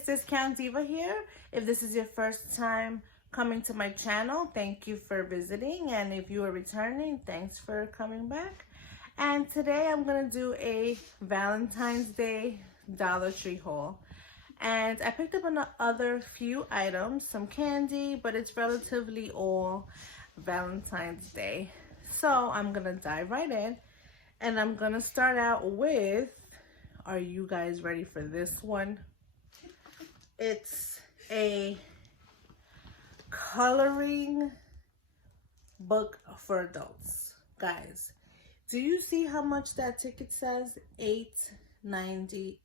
it's Discount Diva here. If this is your first time coming to my channel, thank you for visiting. And if you are returning, thanks for coming back. And today I'm going to do a Valentine's Day Dollar Tree haul. And I picked up another few items, some candy, but it's relatively all Valentine's Day. So I'm going to dive right in. And I'm going to start out with, are you guys ready for this one? It's a coloring book for adults. Guys, do you see how much that ticket says? $8.98.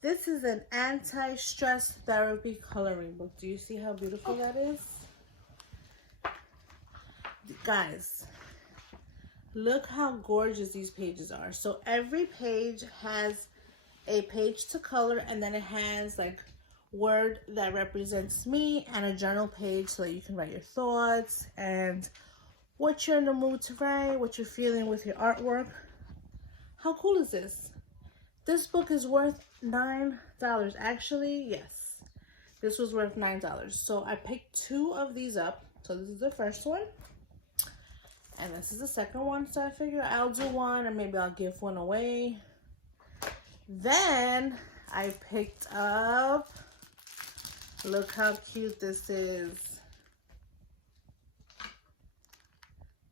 This is an anti-stress therapy coloring book. Do you see how beautiful that is? Guys, look how gorgeous these pages are. So every page has a page to color, and then it has like word that represents me, and a journal page so that you can write your thoughts and what you're in the mood to write, what you're feeling with your artwork. How cool is this? This book is worth $9. Actually, yes, this was worth $9. So I picked two of these up. So this is the first one, and this is the second one. So I figure I'll do one, and maybe I'll give one away. Then I picked up, look how cute this is,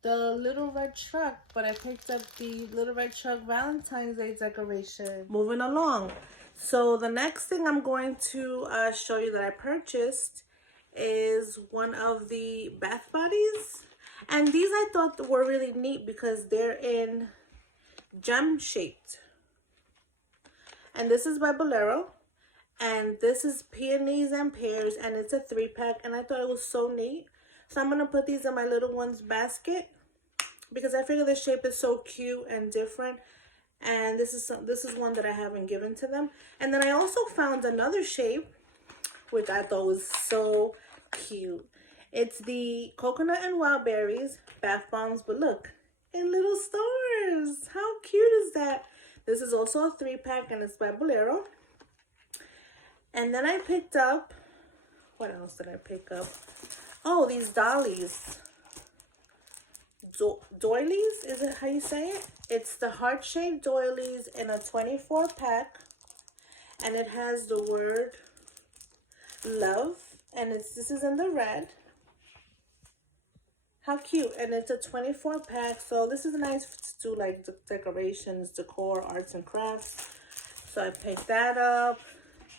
the little red truck. But I picked up the little red truck Valentine's Day decoration. Moving along. So the next thing I'm going to show you that I purchased is one of the bath bodies. And these I thought were really neat because they're in gem shaped. And this is by Bolero. And this is peonies and pears, and it's a 3-pack, and I thought it was so neat. So I'm gonna put these in my little one's basket because I figure the shape is so cute and different. And this is one that I haven't given to them. And then I also found another shape which I thought was so cute. It's the coconut and wild berries bath bombs, but look, in little stars. How cute is that? This is also a 3-pack, and it's by Bolero. And then I picked up, what else did I pick up? Oh, these dollies. Doilies, is it how you say it? It's the heart-shaped doilies in a 24-pack. And it has the word love. And this is in the red. How cute. And it's a 24-pack. So this is nice to do like decorations, decor, arts and crafts. So I picked that up.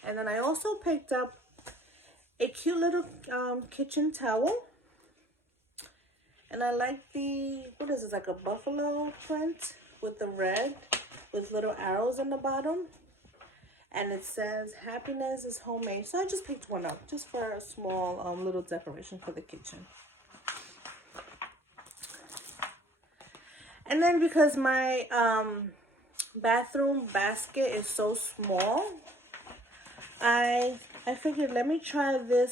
And then I also picked up a cute little kitchen towel. And I like the, what is this, like a buffalo print with the red with little arrows in the bottom. And it says, happiness is homemade. So I just picked one up just for a small little decoration for the kitchen. And then because my bathroom basket is so small, I figured let me try the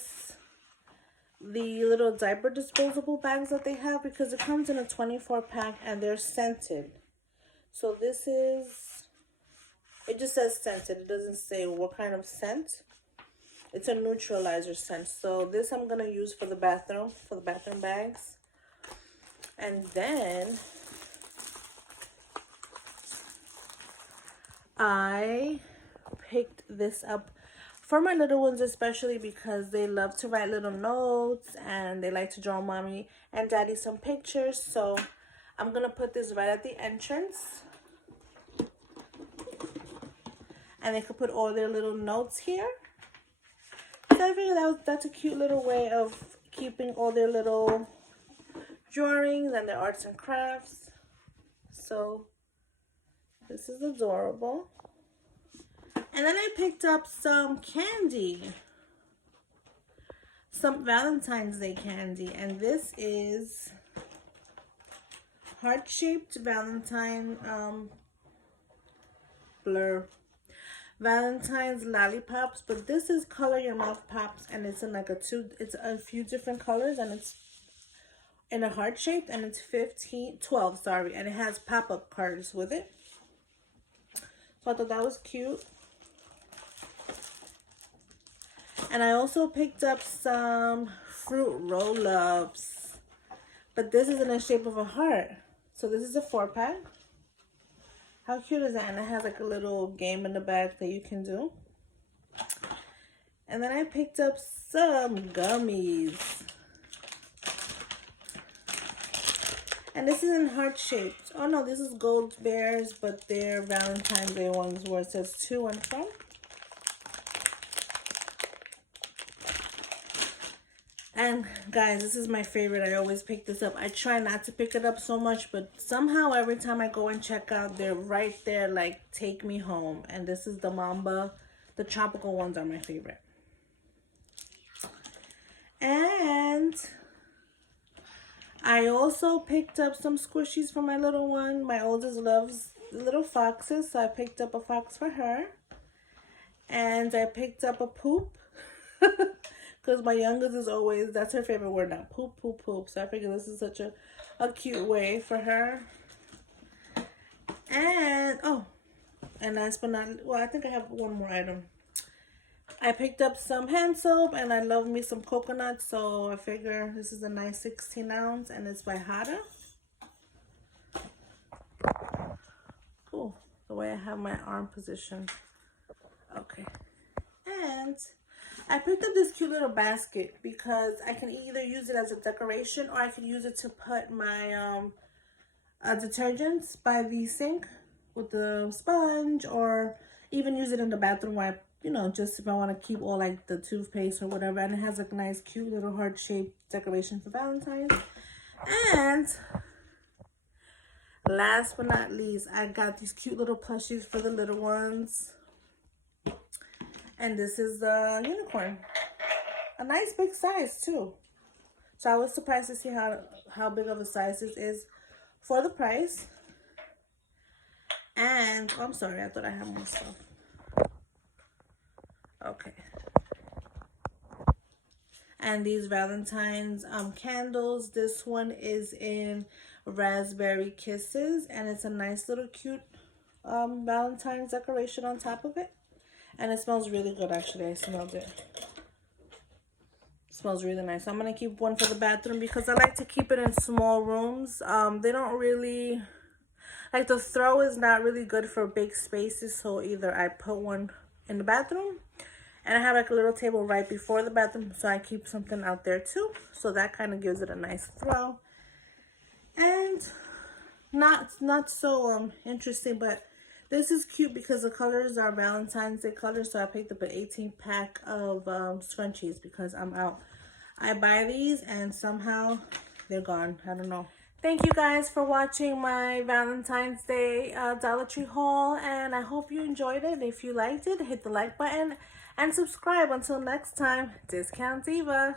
little diaper disposable bags that they have, because it comes in a 24-pack and they're scented. So this is, it just says scented. It doesn't say what kind of scent. It's a neutralizer scent. So this I'm going to use for the bathroom bags. And then I picked this up for my little ones, especially because they love to write little notes and they like to draw mommy and daddy some pictures. So I'm going to put this right at the entrance. And they could put all their little notes here. So I figured that's a cute little way of keeping all their little drawings and their arts and crafts. So this is adorable. And then I picked up some candy. Some Valentine's Day candy. And this is heart-shaped Valentine Valentine's lollipops. But this is Color Your Mouth Pops. And it's in like it's a few different colors. And it's in a heart shape. And it's 12, sorry. And it has pop-up cards with it. So I thought that was cute. And I also picked up some fruit roll-ups. But this is in the shape of a heart. So this is a 4-pack. How cute is that? And it has like a little game in the back that you can do. And then I picked up some gummies. And this is in heart shaped. Oh no, this is gold bears, but they're Valentine's Day ones where it says to and from. And guys, this is my favorite. I always pick this up. I try not to pick it up so much, but somehow every time I go and check out, they're right there, like, take me home. And this is the Mamba. The tropical ones are my favorite. And I also picked up some squishies for my little one. My oldest loves little foxes, so I picked up a fox for her. And I picked up a poop. Because my youngest is always, that's her favorite word now. Poop, poop, poop. So I figured this is such a cute way for her. And, oh, and last but not, well, I think I have one more item. I picked up some hand soap, and I love me some coconut. So I figure this is a nice 16 ounce, and it's by Hada. Oh, the way I have my arm positioned. Okay. And I picked up this cute little basket because I can either use it as a decoration or I can use it to put my detergents by the sink with the sponge, or even use it in the bathroom where you know, just if I want to keep all like the toothpaste or whatever. And it has like a nice cute little heart-shaped decoration for Valentine's. And last but not least, I got these cute little plushies for the little ones. And this is the unicorn. A nice big size too. So I was surprised to see how big of a size this is for the price. And oh, I'm sorry, I thought I had more stuff. Okay. And these Valentine's candles. This one is in Raspberry Kisses, and it's a nice little cute Valentine's decoration on top of it. And it smells really good, actually. I smelled it. It smells really nice. I'm going to keep one for the bathroom because I like to keep it in small rooms. They don't really, like, the throw is not really good for big spaces. So either I put one in the bathroom, and I have like a little table right before the bathroom, so I keep something out there too. So that kind of gives it a nice throw. And not so interesting, but this is cute because the colors are Valentine's Day colors. So I picked up an 18-pack of scrunchies because I'm out. I buy these and somehow they're gone. I don't know. Thank you guys for watching my Valentine's Day Dollar Tree haul. And I hope you enjoyed it. If you liked it, hit the like button and subscribe. Until next time, Discount Diva.